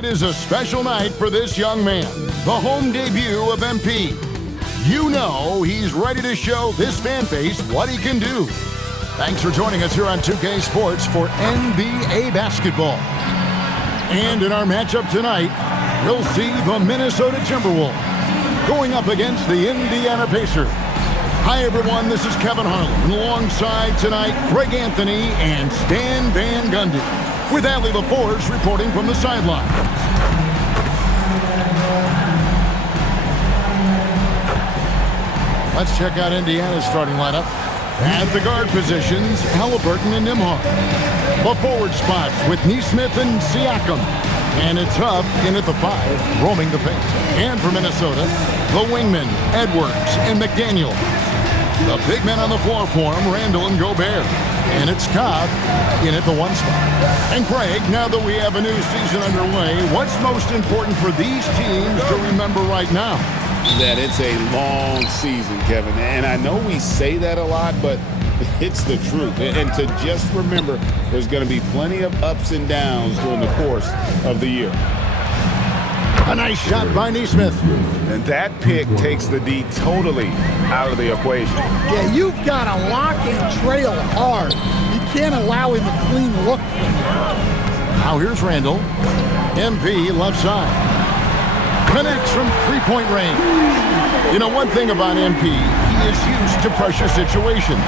It is a special night for this young man, the home debut of MP. You know he's ready to show this fan base what he can do. Thanks for joining us here on 2K Sports for NBA basketball. And in our matchup tonight, we'll see the Minnesota Timberwolves going up against the Indiana Pacers. Hi everyone, this is Kevin Harlan, alongside tonight Greg Anthony and Stan Van Gundy, with Allie LaForce reporting from the sideline. Let's check out Indiana's starting lineup. At the guard positions, Halliburton and Nembhard. The forward spots with Nesmith and Siakam. And it's Huff in at the 5, roaming the paint. And for Minnesota, the wingmen, Edwards and McDaniel. The big men on the floor for him, Randall and Gobert. And it's Cobb in at the 1 spot. And Craig, now that we have a new season underway, what's most important for these teams to remember right now? That it's a long season, Kevin. And I know we say that a lot, but it's the truth. And to just remember, there's going to be plenty of ups and downs during the course of the year. A nice shot by Nesmith. And that pick takes the D totally out of the equation. Yeah, you've got to lock and trail hard. You can't allow him a clean look from there. Now here's Randall. MP left side. Connects from three-point range. You know, one thing about MP, he is used to pressure situations.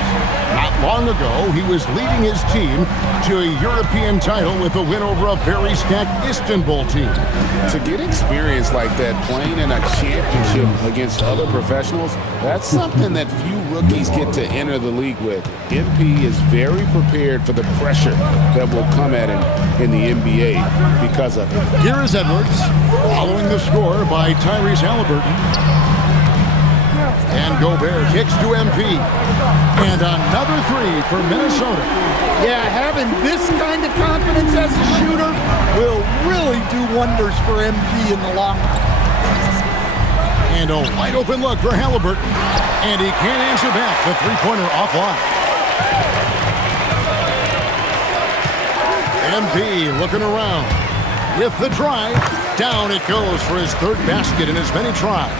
Not long ago, he was leading his team to a European title with a win over a very stacked Istanbul team. To get experience like that playing in a championship against other professionals, that's something that few rookies get to enter the league with. MP is very prepared for the pressure that will come at him in the NBA because of it. Here is Edwards, following the score by Tyrese Halliburton. And Gobert kicks to MP. And another 3 for Minnesota. Yeah, having this kind of confidence as a shooter will really do wonders for MP in the long run. And a wide open look for Halliburton. And he can't answer back. The three-pointer offline. MP looking around. With the drive, down it goes for his 3rd basket in as many tries.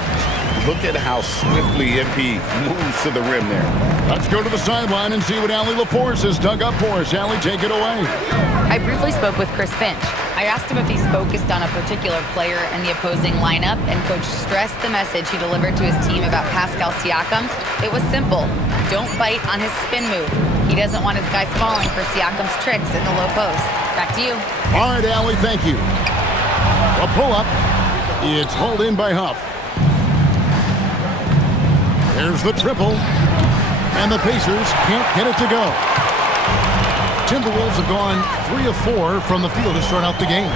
Look at how swiftly MP moves to the rim there. Let's go to the sideline and see what Allie LaForce has dug up for us. Allie, take it away. I briefly spoke with Chris Finch. I asked him if he's focused on a particular player in the opposing lineup, and Coach stressed the message he delivered to his team about Pascal Siakam. It was simple. Don't bite on his spin move. He doesn't want his guys falling for Siakam's tricks in the low post. Back to you. All right, Allie, thank you. A pull-up. It's hauled in by Huff. There's the triple, and the Pacers can't get it to go. Timberwolves have gone 3 of 4 from the field to start out the game.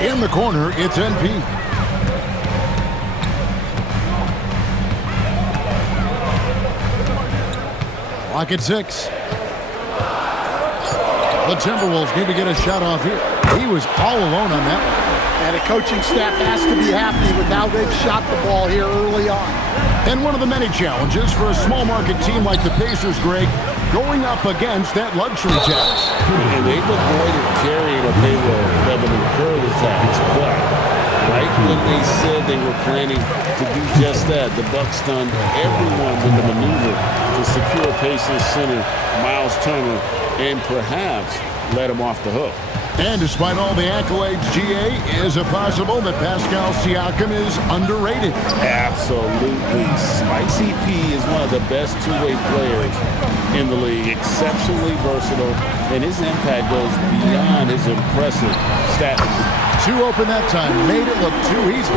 In the corner, it's MP. Clock at 6. The Timberwolves need to get a shot off here. He was all alone on that one. And the coaching staff has to be happy with how they've shot the ball here early on. And one of the many challenges for a small market team like the Pacers, Greg, going up against that luxury tax. And they've avoided carrying a payroll that would incur the tax. But right when they said they were planning to do just that, the Bucks stunned everyone with the maneuver to secure Pacers center Miles Turner and perhaps let him off the hook. And despite all the accolades, GA, is it possible that Pascal Siakam is underrated? Absolutely. Spicy P is one of the best two-way players in the league. Exceptionally versatile, and his impact goes beyond his impressive stat. Too open that time, made it look too easy.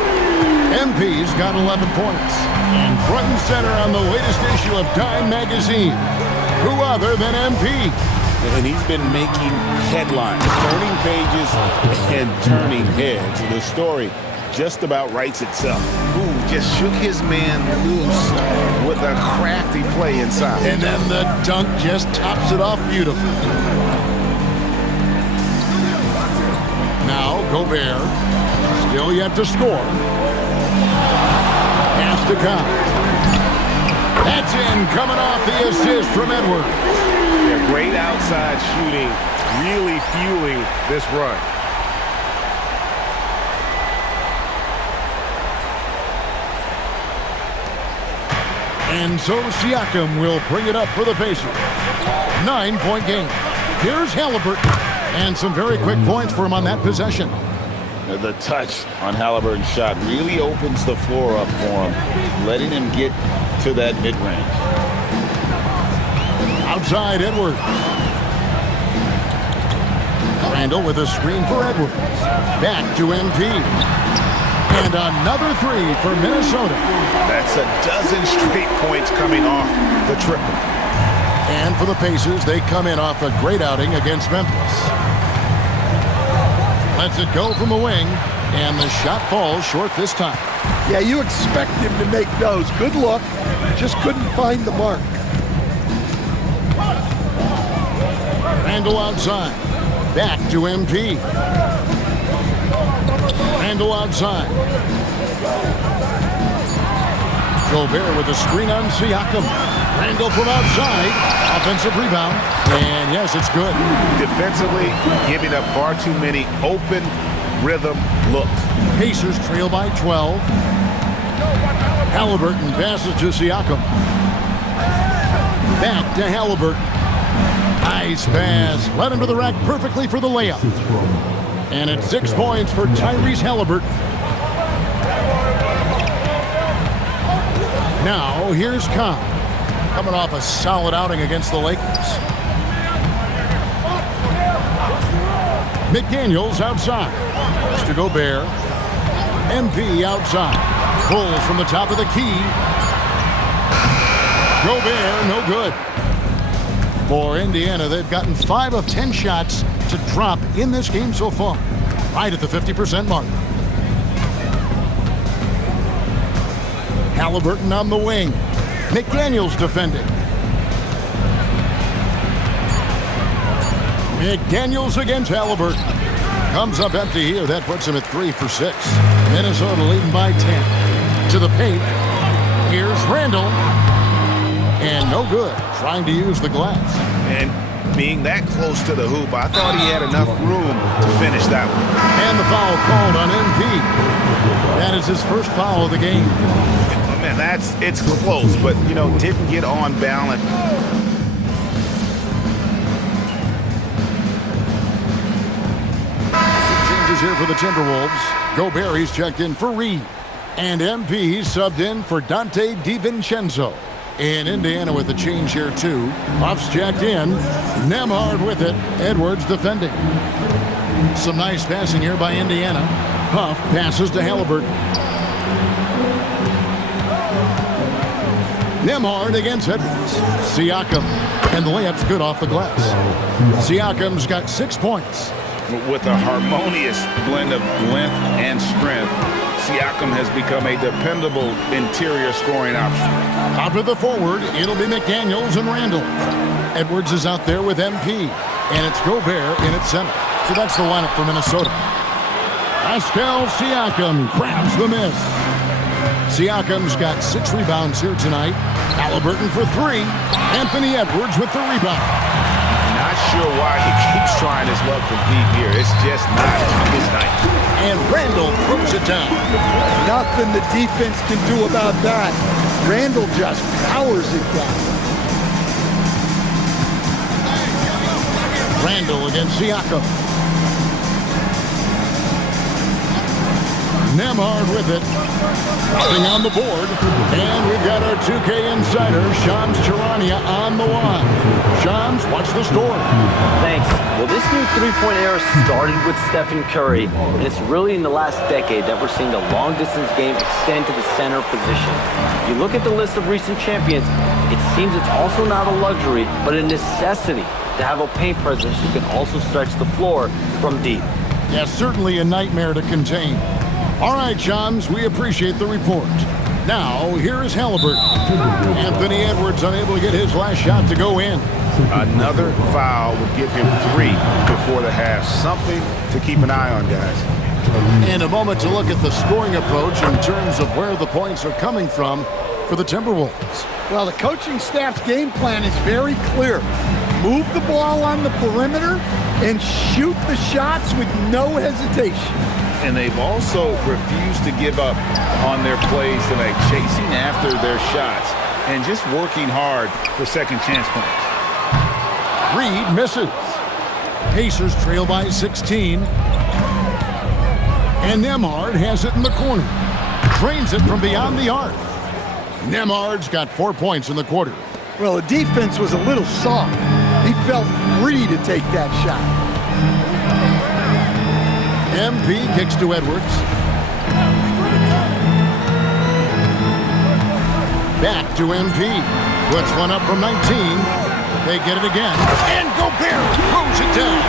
MP's got 11 points. And front and center on the latest issue of Time magazine. Who other than MP? And he's been making headlines, turning pages and turning heads. The story just about writes itself. Ooh, just shook his man loose with a crafty play inside. And then the dunk just tops it off beautifully. Now Gobert, still yet to score. Pass to Cobb. That's in, coming off the assist from Edwards. Yeah, great outside shooting, really fueling this run. And so Siakam will bring it up for the Pacers. 9-point game. Here's Halliburton. And some very quick points for him on that possession. The touch on Halliburton's shot really opens the floor up for him, letting him get to that mid-range. Outside Edwards. Randall with a screen for Edwards. Back to MP. And another three for Minnesota. That's a dozen straight points coming off the triple. And for the Pacers, they come in off a great outing against Memphis. Lets it go from the wing, and the shot falls short this time. Yeah, you expect him to make those. Good look. Just couldn't find the mark. Randall outside. Back to MP. Randall outside. Gobert with a screen on Siakam. Randall from outside. Offensive rebound. And yes, it's good. Defensively, giving up far too many open rhythm looks. Pacers trail by 12. Halliburton passes to Siakam. Back to Halliburton. Nice pass. Led him to the rack perfectly for the layup. And it's 6 points for Tyrese Halliburton. Now, here's Khan. Coming off a solid outing against the Lakers. McDaniels outside. Pass to Gobert. MP outside. Pulls from the top of the key. Gobert, no good. For Indiana, they've gotten 5 of 10 shots to drop in this game so far. Right at the 50% mark. Halliburton on the wing. McDaniels defending. McDaniels against Halliburton. Comes up empty here. That puts him at 3 for 6. Minnesota leading by 10. To the paint. Here's Randall. And no good. Trying to use the glass. And being that close to the hoop, I thought he had enough room to finish that one. And the foul called on MP. That is his first foul of the game. Man, it's close, but, you know, didn't get on balance. Changes here for the Timberwolves. Gobert, he's checked in for Reed. And MP subbed in for Dante DiVincenzo. In Indiana with the change here, too. Huff's checked in. Nembhard with it. Edwards defending. Some nice passing here by Indiana. Huff passes to Halliburton. Nembhard against Edwards. Siakam. And the layup's good off the glass. Siakam's got 6 points. With a harmonious blend of length and strength, Siakam has become a dependable interior scoring option. Out to the forward, it'll be McDaniels and Randall. Edwards is out there with MP, and it's Gobert in its center. So that's the lineup for Minnesota. Pascal Siakam grabs the miss. Siakam's got 6 rebounds here tonight. Halliburton for 3. Anthony Edwards with the rebound. Not sure why he keeps trying his luck from deep here. It's just not his night. And Randall throws it down. Nothing the defense can do about that. Randall just powers it down. Randall against Siakam. Nembhard with it. Nothing on the board. And we've got our 2K insider, Shams Charania, on the line. Shams, what's the story? Thanks. Well, this new three-point era started with Stephen Curry, and it's really in the last decade that we're seeing the long-distance game extend to the center position. You look at the list of recent champions, it seems it's also not a luxury, but a necessity to have a paint presence who can also stretch the floor from deep. Yeah, certainly a nightmare to contain. All right, Shams, we appreciate the report. Now, here is Halliburton. Anthony Edwards unable to get his last shot to go in. Another foul would give him 3 before the half. Something to keep an eye on, guys. In a moment to look at the scoring approach in terms of where the points are coming from for the Timberwolves. Well, the coaching staff's game plan is very clear. Move the ball on the perimeter and shoot the shots with no hesitation. And they've also refused to give up on their plays tonight, chasing after their shots. and just working hard for second chance points. Reed misses. Pacers trail by 16. And Nembhard has it in the corner. Drains it from beyond the arc. Nembhard's got 4 points in the quarter. Well, the defense was a little soft. He felt free to take that shot. MP kicks to Edwards. Back to MP. Puts one up from 19. They get it again. And Gobert throws it down.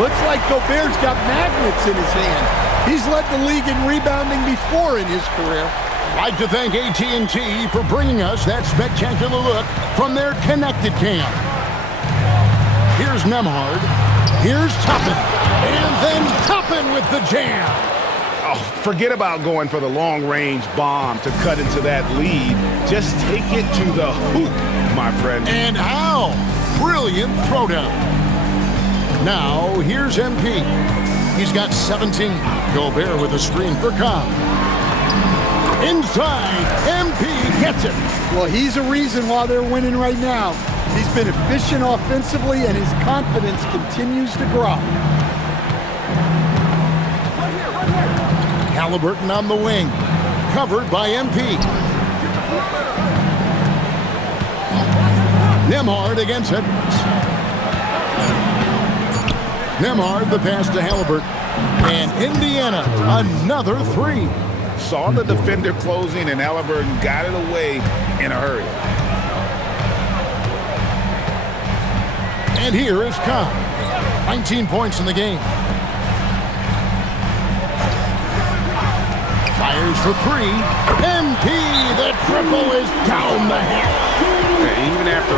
Looks like Gobert's got magnets in his hands. He's led the league in rebounding before in his career. I'd like to thank AT&T for bringing us that spectacular look from their connected cam. Here's Nembhard. Here's Toppin. And then Toppin with the jam. Oh, forget about going for the long-range bomb to cut into that lead. Just take it to the hoop, my friend. And how? Brilliant throwdown. Now, here's MP. He's got 17. Gobert with a screen for Cobb. Inside, MP gets it. Well, he's a reason why they're winning right now. He's been efficient offensively, and his confidence continues to grow. Halliburton on the wing. Covered by MP. Nembhard against Edwards. Nembhard, the pass to Halliburton. And Indiana, another three. Saw the defender closing, and Halliburton got it away in a hurry. And here is Cobb. 19 points in the game. Fires for three. MP, the triple is down the hatch. Even after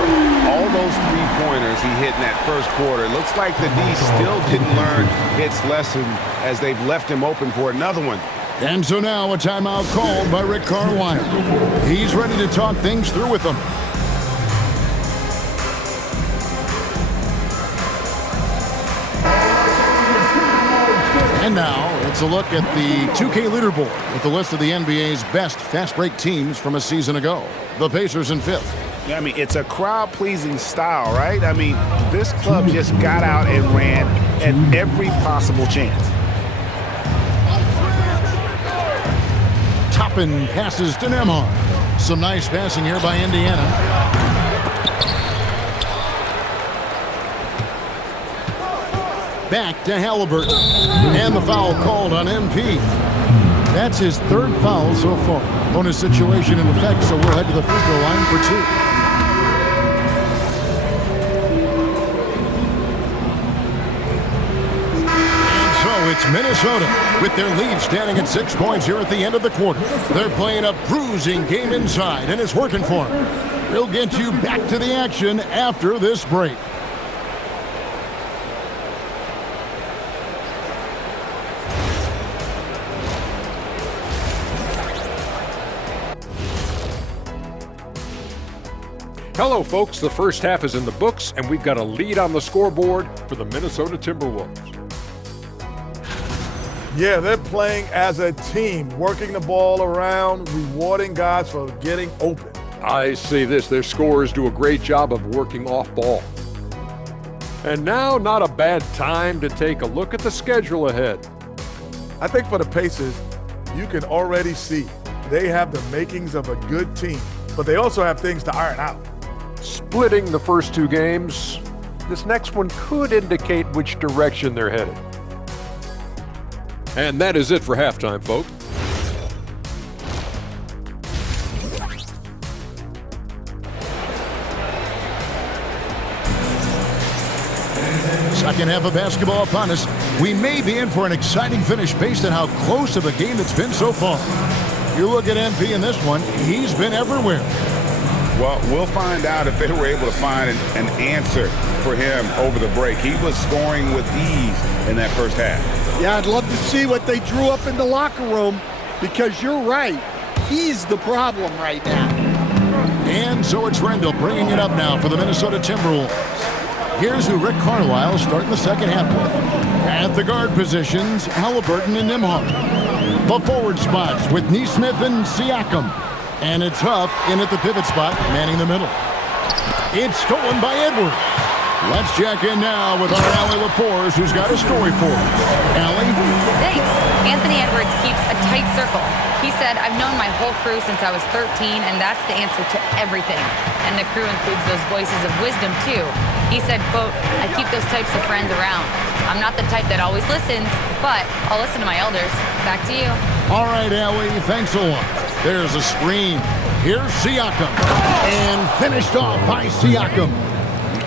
all those three-pointers he hit in that first quarter, it looks like the D still didn't learn its lesson as they've left him open for another one. And so now a timeout called by Rick Carlisle. He's ready to talk things through with them. And now it's a look at the 2K leaderboard with the list of the NBA's best fast break teams from a season ago. The Pacers in fifth. I mean, it's a crowd-pleasing style, right? I mean, this club just got out and ran at every possible chance. Toppin passes to Nembhard. Some nice passing here by Indiana. Back to Halliburton. And the foul called on MP. That's his third foul so far. Bonus situation in effect, so we'll head to the free throw line for two. And so it's Minnesota with their lead standing at 6 points here at the end of the quarter. They're playing a bruising game inside, and it's working for them. We'll get you back to the action after this break. Hello, folks. The first half is in the books, and we've got a lead on the scoreboard for the Minnesota Timberwolves. Yeah, they're playing as a team, working the ball around, rewarding guys for getting open. I see this. Their scorers do a great job of working off ball. And now, not a bad time to take a look at the schedule ahead. I think for the Pacers, you can already see they have the makings of a good team, but they also have things to iron out. Splitting the first two games, this next one could indicate which direction they're headed. And that is it for halftime, folks. Second half of basketball upon us. We may be in for an exciting finish based on how close of a game it's been so far. You look at MP in this one, he's been everywhere. Well, we'll find out if they were able to find an answer for him over the break. He was scoring with ease in that first half. Yeah, I'd love to see what they drew up in the locker room, because you're right. He's the problem right now. And so it's Rendell bringing it up now for the Minnesota Timberwolves. Here's who Rick Carlisle starting the second half with. At the guard positions, Halliburton and Nembhard. The forward spots with Nesmith and Siakam. And it's Huff in at the pivot spot, manning the middle. It's stolen by Edwards. Let's check in now with our Allie LaForce, who's got a story for us. Allie? Thanks. Anthony Edwards keeps a tight circle. He said, I've known my whole crew since I was 13, and that's the answer to everything. And the crew includes those voices of wisdom, too. He said, quote, I keep those types of friends around. I'm not the type that always listens, but I'll listen to my elders. Back to you. All right, Allie, thanks a lot. There's a screen. Here's Siakam. And finished off by Siakam.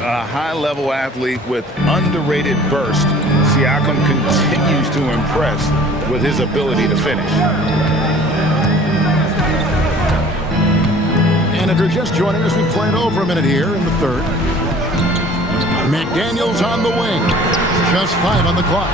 A high-level athlete with underrated burst. Siakam continues to impress with his ability to finish. And if you're just joining us, we play it over a minute here in the third. McDaniels on the wing. Just 5 on the clock.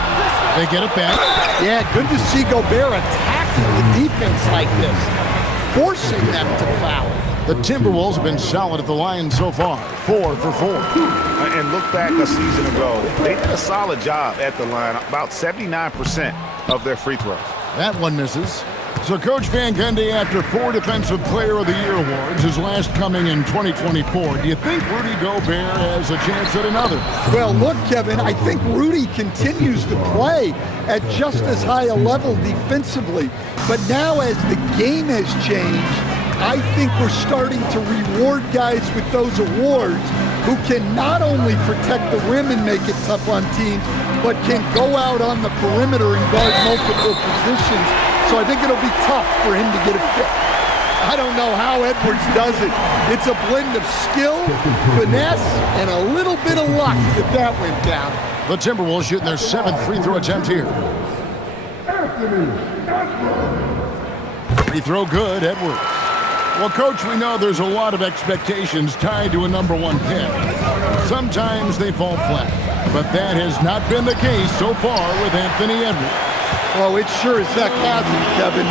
They get it back. Yeah, good to see Gobert attacking the defense like this, forcing them to foul. The Timberwolves have been solid at the line so far, 4 for 4. And look back a season ago, they did a solid job at the line, about 79% of their free throws. That one misses. So Coach Van Gundy, after 4 Defensive Player of the Year awards, his last coming in 2024, do you think Rudy Gobert has a chance at another? Well, look, Kevin, I think Rudy continues to play at just as high a level defensively. But now as the game has changed, I think we're starting to reward guys with those awards who can not only protect the rim and make it tough on teams, but can go out on the perimeter and guard multiple positions. So I think it'll be tough for him to get a fit. I don't know how Edwards does it. It's a blend of skill, finesse, and a little bit of luck that went down. The Timberwolves shooting their 7th free throw attempt here. Free throw good, Edwards. Well, Coach, we know there's a lot of expectations tied to a number 1 pick. Sometimes they fall flat, but that has not been the case so far with Anthony Edwards. Well, it sure as heck hasn't, Kevin.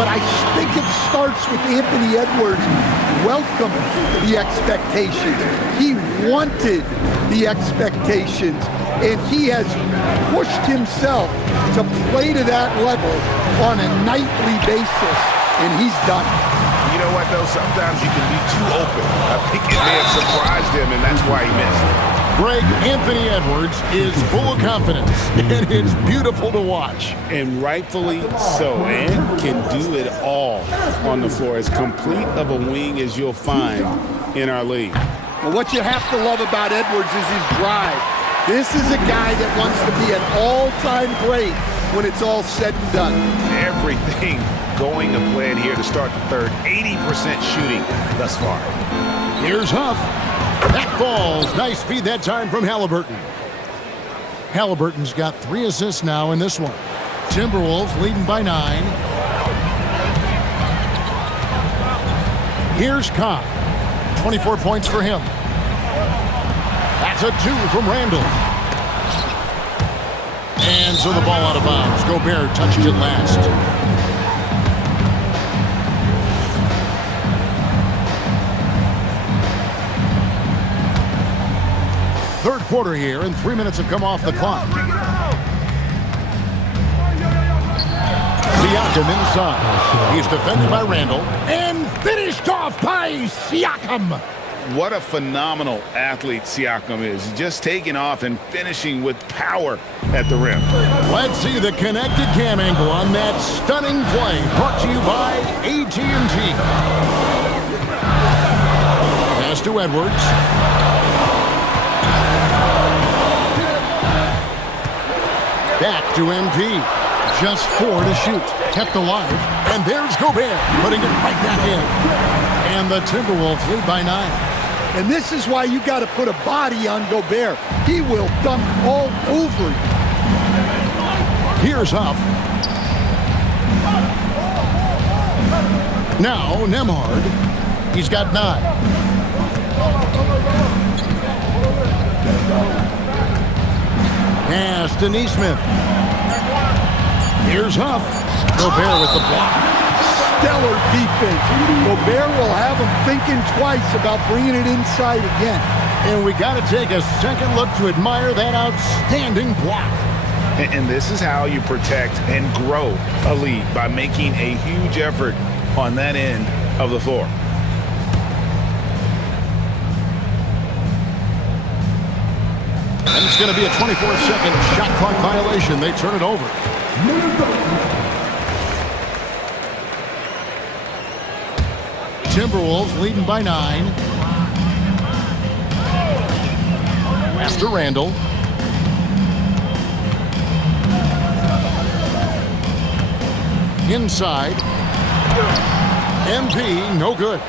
But I think it starts with Anthony Edwards welcoming the expectations. He wanted the expectations, and he has pushed himself to play to that level on a nightly basis, and he's done it. You know what, though? Sometimes you can be too open. I think it may have surprised him, and that's why he missed. Greg, Anthony Edwards is full of confidence, and it's beautiful to watch. And rightfully so, and can do it all on the floor. As complete of a wing as you'll find in our league. Well, what you have to love about Edwards is his drive. This is a guy that wants to be an all-time great when it's all said and done. Everything going to plan here to start the third. 80% shooting thus far. Here's Huff. That falls. Nice feed that time from Halliburton. Halliburton's got 3 assists now in this one. Timberwolves leading by 9. Here's Cobb. 24 points for him. That's a 2 from Randall. And so the ball out of bounds. Gobert touched it last. Third quarter here, and 3 minutes have come off the clock. Siakam inside. He's defended by Randall and finished off by Siakam. What a phenomenal athlete Siakam is. Just taking off and finishing with power at the rim. Let's see the connected cam angle on that stunning play. Brought to you by AT&T. Pass to Edwards. Back to MP. Just 4 to shoot. Kept alive. And there's Gobert putting it right back in. And the Timberwolves lead by 9. And this is why you got to put a body on Gobert. He will dunk all over you. Here's Huff. Now Nembhard. He's got 9. Pass to Neesmith. Here's Huff. Gobert with the block. Stellar defense. Gobert will have him thinking twice about bringing it inside again. And we got to take a second look to admire that outstanding block. And this is how you protect and grow a lead, by making a huge effort on that end of the floor. And it's going to be a 24-second shot clock violation. They turn it over. Timberwolves leading by 9. After Randall. Inside. MP, no good.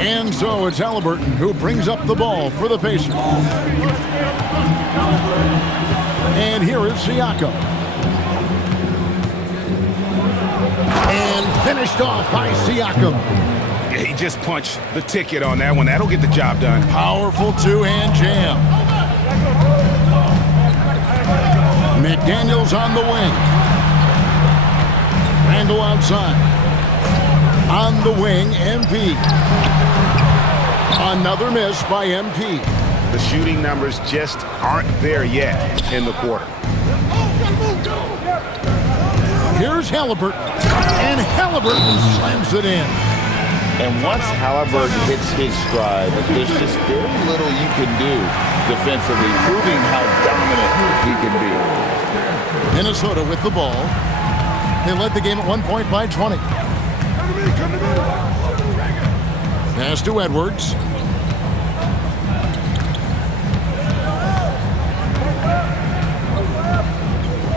And so it's Halliburton who brings up the ball for the Pacers. And here is Siakam. And finished off by Siakam. Yeah, he just punched the ticket on that one. That'll get the job done. Powerful two-hand jam. McDaniels on the wing. Randall outside. On the wing, MP. Another miss by MP. The shooting numbers just aren't there yet in the quarter. Here's Halliburton. And Halliburton slams it in. And once Halliburton hits his stride, there's just very little you can do defensively, proving how dominant he can be. Minnesota with the ball. They led the game at 1 point by 20. Pass to Edwards.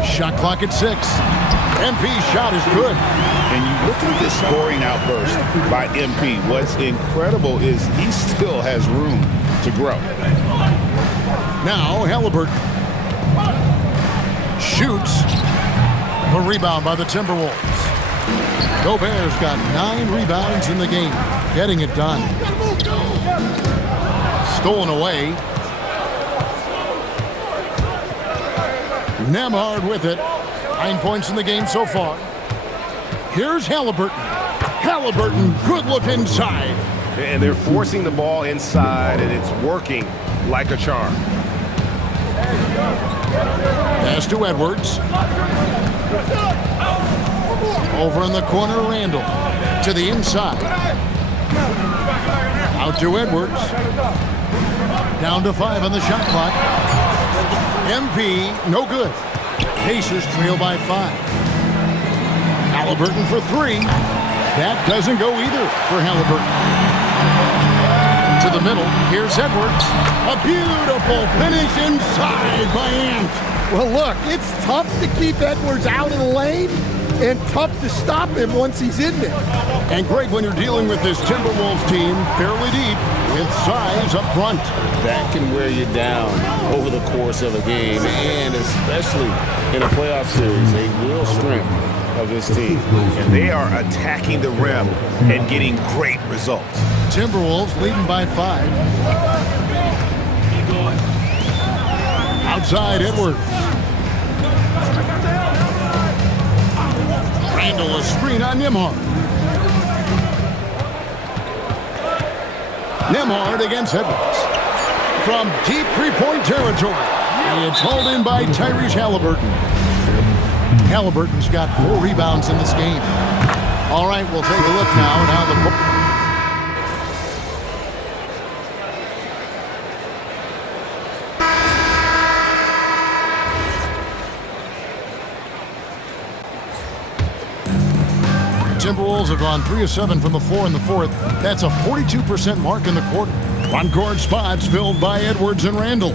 Shot clock at 6. MP's shot is good. And you look at this scoring outburst by MP. What's incredible is he still has room to grow. Now Halliburton shoots. The rebound by the Timberwolves. Gobert's got 9 rebounds in the game, getting it done. Stolen away. Nembhard with it. 9 points in the game so far. Here's Halliburton. Halliburton, good look inside. And they're forcing the ball inside, and it's working like a charm. Pass to Edwards. Over in the corner, Randall. To the inside. Out to Edwards. Down to 5 on the shot clock. MP, no good. Pacers trail by 5. Halliburton for 3. That doesn't go either for Halliburton. To the middle, here's Edwards. A beautiful finish inside by Ant. Well, look, it's tough to keep Edwards out of the lane and tough to stop him once he's in there. And Greg, when you're dealing with this Timberwolves team fairly deep with size up front, that can wear you down over the course of a game, and especially in a playoff series, a real strength of this team. And they are attacking the rim and getting great results. Timberwolves leading by 5. Outside Edwards. Randall a screen on Nembhard. Nembhard against Edwards. From deep three-point territory. It's hauled in by Tyrese Halliburton. Halliburton's got 4 rebounds in this game. All right, we'll take a look now at how the... Timberwolves have gone 3 of 7 from the floor in the 4th. That's a 42% mark in the quarter. On-court spots filled by Edwards and Randall.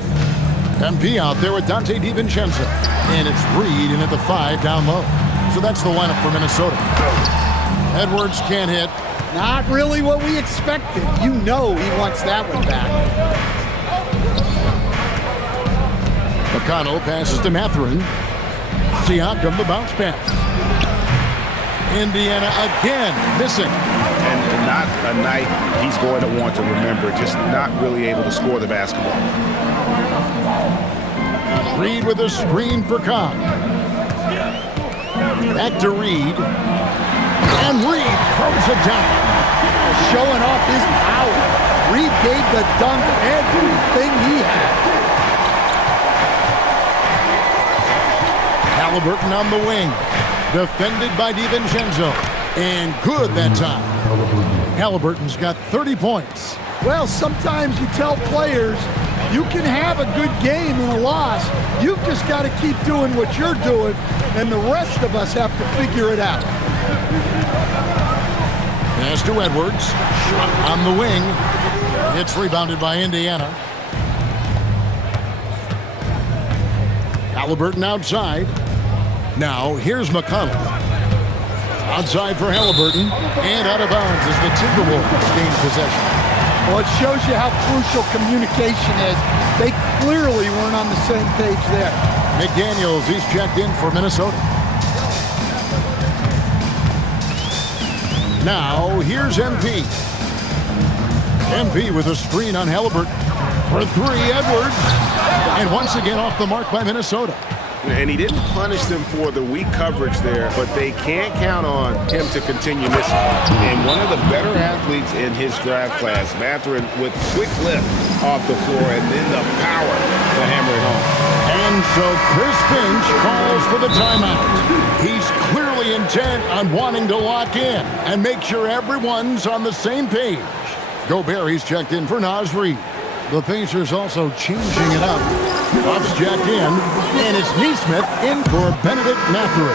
MP out there with Dante DiVincenzo. And it's Reed in at the 5 down low. So that's the lineup for Minnesota. Edwards can't hit. Not really what we expected. You know he wants that one back. McConnell passes to Mathurin. Siakam the bounce pass. Indiana again missing. And not a night he's going to want to remember, just not really able to score the basketball. Reed with a screen for Cobb. Back to Reed. And Reed throws it down. Showing off his power. Reed gave the dunk everything he had. Halliburton on the wing. Defended by DiVincenzo. And good that time. Halliburton's got 30 points. Well, sometimes you tell players you can have a good game and a loss. You've just got to keep doing what you're doing, and the rest of us have to figure it out. Pass to Edwards. Shot on the wing. It's rebounded by Indiana. Halliburton outside. Now, here's McConnell. Outside for Halliburton, and out of bounds as the Timberwolves gain possession. Well, it shows you how crucial communication is. They clearly weren't on the same page there. McDaniels, he's checked in for Minnesota. Now, here's MP. MP with a screen on Halliburton. For three, Edwards. And once again off the mark by Minnesota. And he didn't punish them for the weak coverage there, but they can't count on him to continue missing. And one of the better athletes in his draft class, Mathurin, with quick lift off the floor and then the power to hammer it home. And so Chris Finch calls for the timeout. He's clearly intent on wanting to lock in and make sure everyone's on the same page. Gobert, he's checked in for Naz Reid. The Pacers also changing it up. Buffs checked in, and it's Neesmith in for Benedict Mathurin.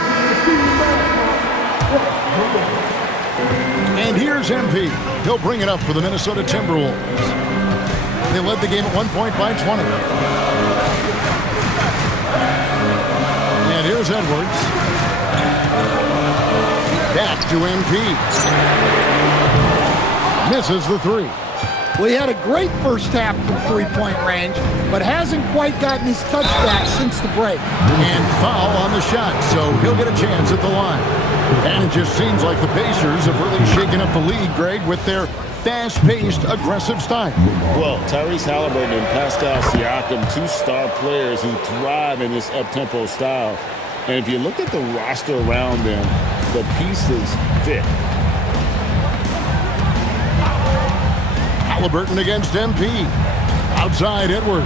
And here's MP. He'll bring it up for the Minnesota Timberwolves. They led the game at 1 point by 20. And here's Edwards. Back to MP. Misses the three. Well, he had a great first half from three-point range, but hasn't quite gotten his touchback since the break. And foul on the shot, so he'll get a chance at the line. And it just seems like the Pacers have really shaken up the league, Greg, with their fast-paced, aggressive style. Well, Tyrese Halliburton and Pascal Siakam, two star players who thrive in this up-tempo style. And if you look at the roster around them, the pieces fit. Halliburton against MP. Outside Edwards.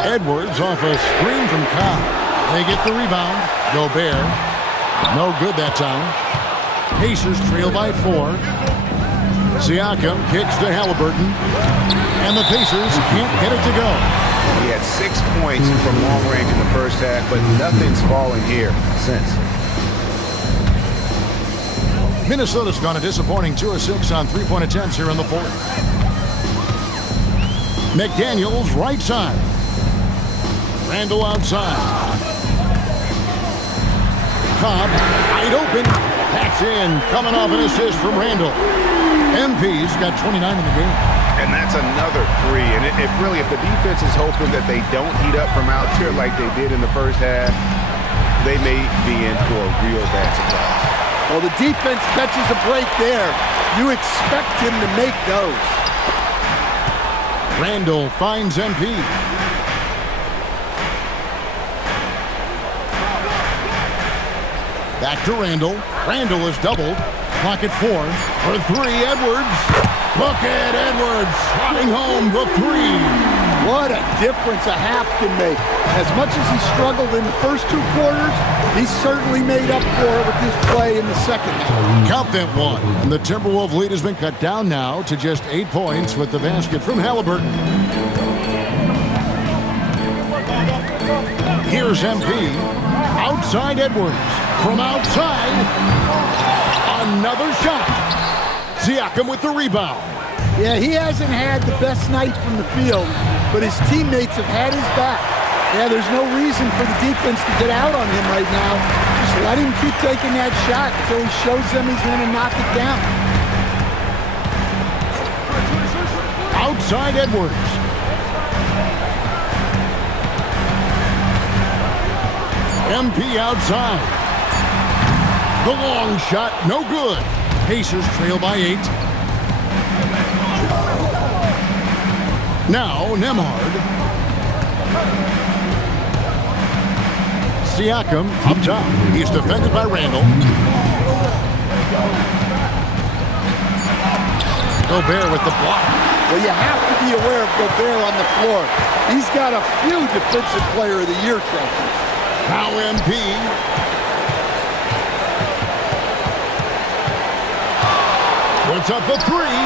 Edwards off a screen from Cobb. They get the rebound. Gobert. No good that time. Pacers trail by 4. Siakam kicks to Halliburton. And the Pacers can't get it to go. He had 6 points from long range in the first half, but nothing's falling here since. Minnesota's gone a disappointing 2 of 6 on three-point attempts here in the fourth. McDaniels right side. Randall outside. Cobb wide open. That's in. Coming off an assist from Randall. MP's got 29 in the game. And that's another three. And if the defense is hoping that they don't heat up from out here like they did in the first half, they may be in for a real bad surprise. Well, the defense catches a break there. You expect him to make those. Randall finds MP. Back to Randall. Randall is doubled. Clock at 4. For three, Edwards. Bucket, Edwards. Sliding home the three. What a difference a half can make. As much as he struggled in the first 2 quarters, he certainly made up for it with his play in the second half. Count that one. And the Timberwolves lead has been cut down now to just 8 points with the basket from Halliburton. Here's MP. Outside Edwards. From outside. Another shot. Siakam with the rebound. Yeah, he hasn't had the best night from the field, but his teammates have had his back. Yeah, there's no reason for the defense to get out on him right now. Just let him keep taking that shot until he shows them he's going to knock it down. Outside Edwards. MP outside. The long shot, no good. Pacers trail by 8. Now, Nemhard. Siakam up top. He's defended by Randall. Gobert with the block. Well, you have to be aware of Gobert on the floor. He's got a few Defensive Player of the Year trophies. Now MP. Puts up the three.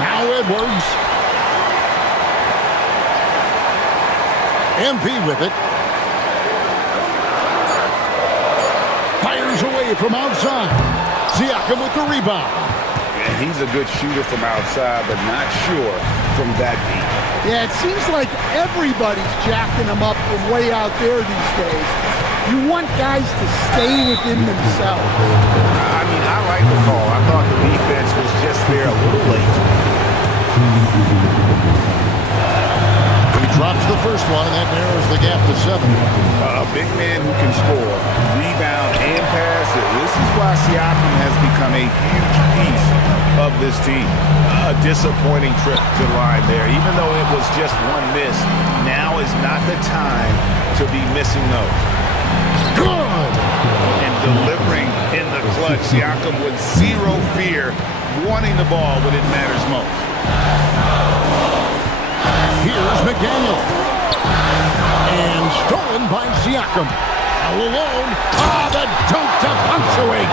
Now Edwards. MP with it. Fires away from outside. Siakam with the rebound. And he's a good shooter from outside, but not sure from that deep. Yeah, it seems like everybody's jacking him up from way out there these days. You want guys to stay within themselves. I mean, I like the call. I thought the defense was just there a little late. He drops the first one, and that narrows the gap to 7. A big man who can score, rebound, and pass. This is why Siakam has become a huge piece of this team. A disappointing trip to the line there. Even though it was just one miss, now is not the time to be missing those. Good! And delivering in the clutch, Siakam with zero fear, wanting the ball when it matters most. Here's McDaniel. And stolen by Siakam. All alone. Ah, the dunk to punctuate.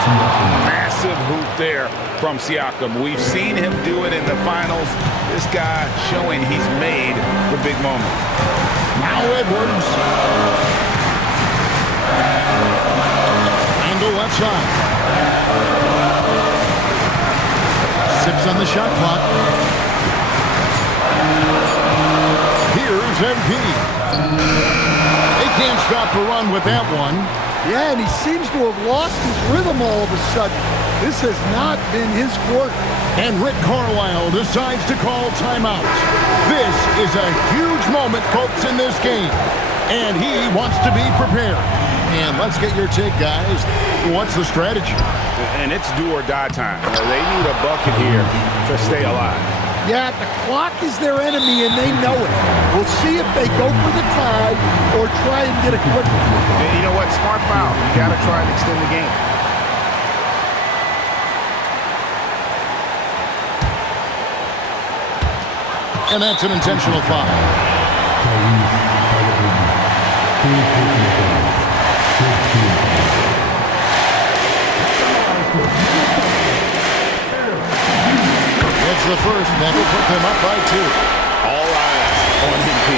Massive hoop there from Siakam. We've seen him do it in the finals. This guy showing he's made for big moments. Now Edwards. Angle left side. 6 on the shot clock. Here's MP. They can't stop the run with that one. Yeah, and he seems to have lost his rhythm all of a sudden. This has not been his quarter. And Rick Carlisle decides to call timeout. This is a huge moment, folks, in this game. And he wants to be prepared. And let's get your take, guys. What's the strategy? And it's do or die time. They need a bucket here to stay alive. Yeah, the clock is their enemy, and they know it. We'll see if they go for the tie or try and get a quick one. And you know what? Smart foul. You got to try and extend the game. And that's an intentional foul. It's the first, and that will put them up by 2. All eyes on MP.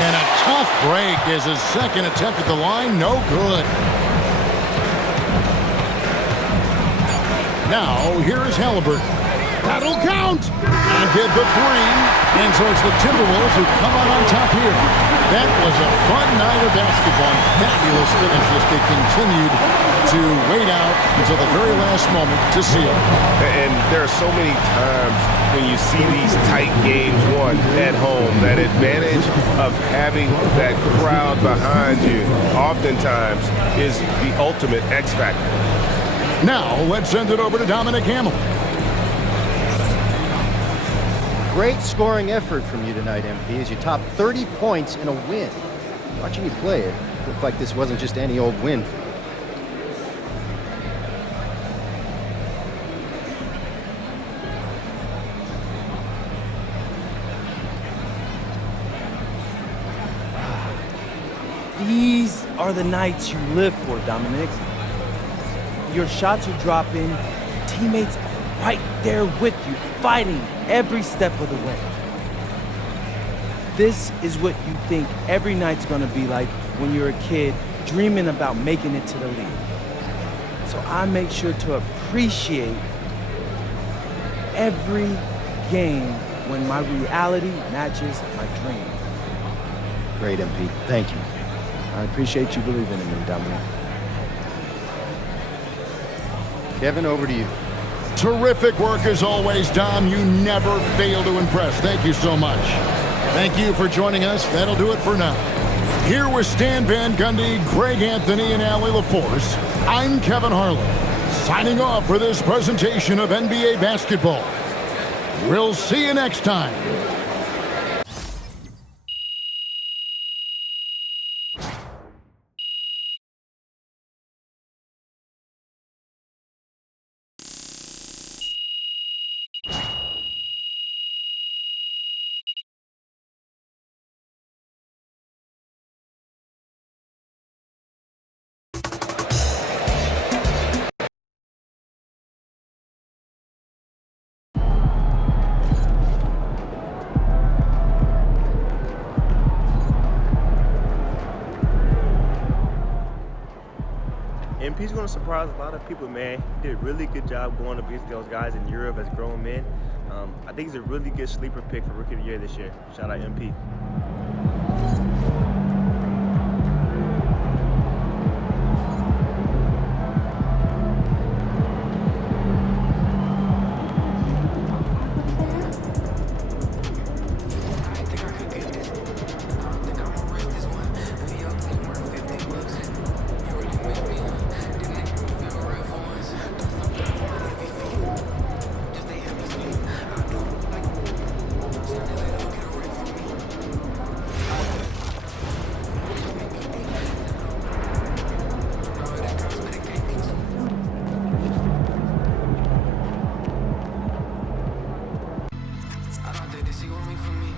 And a tough break is his second attempt at the line. No good. Now, here is Halliburton. That'll count! And get the 3. And so it's the Timberwolves who come out on top here. That was a fun night of basketball. Fabulous finish as they continued to wait out until the very last moment to seal it. And there are so many times when you see these tight games won at home, that advantage of having that crowd behind you oftentimes is the ultimate X factor. Now, let's send it over to Dominic Hamill. Great scoring effort from you tonight, MP, as you topped 30 points in a win. Watching you play, it looked like this wasn't just any old win for you. These are the nights you live for, Dominic. Your shots are dropping, teammates right there with you, fighting every step of the way. This is what you think every night's gonna be like when you're a kid dreaming about making it to the league. So I make sure to appreciate every game when my reality matches my dream. Great, MP. Thank you. I appreciate you believing in me, Dominic. Kevin, over to you. Terrific work as always, Dom. You never fail to impress. Thank you so much. Thank you for joining us. That'll do it for now. Here with Stan Van Gundy, Greg Anthony, and Allie LaForce, I'm Kevin Harlan, signing off for this presentation of NBA basketball. We'll see you next time. he's going to surprise a lot of people, man. He did a really good job going up against those guys in Europe as grown men. I think he's a really good sleeper pick for Rookie of the Year this year. Shout out MP. They see what me for me.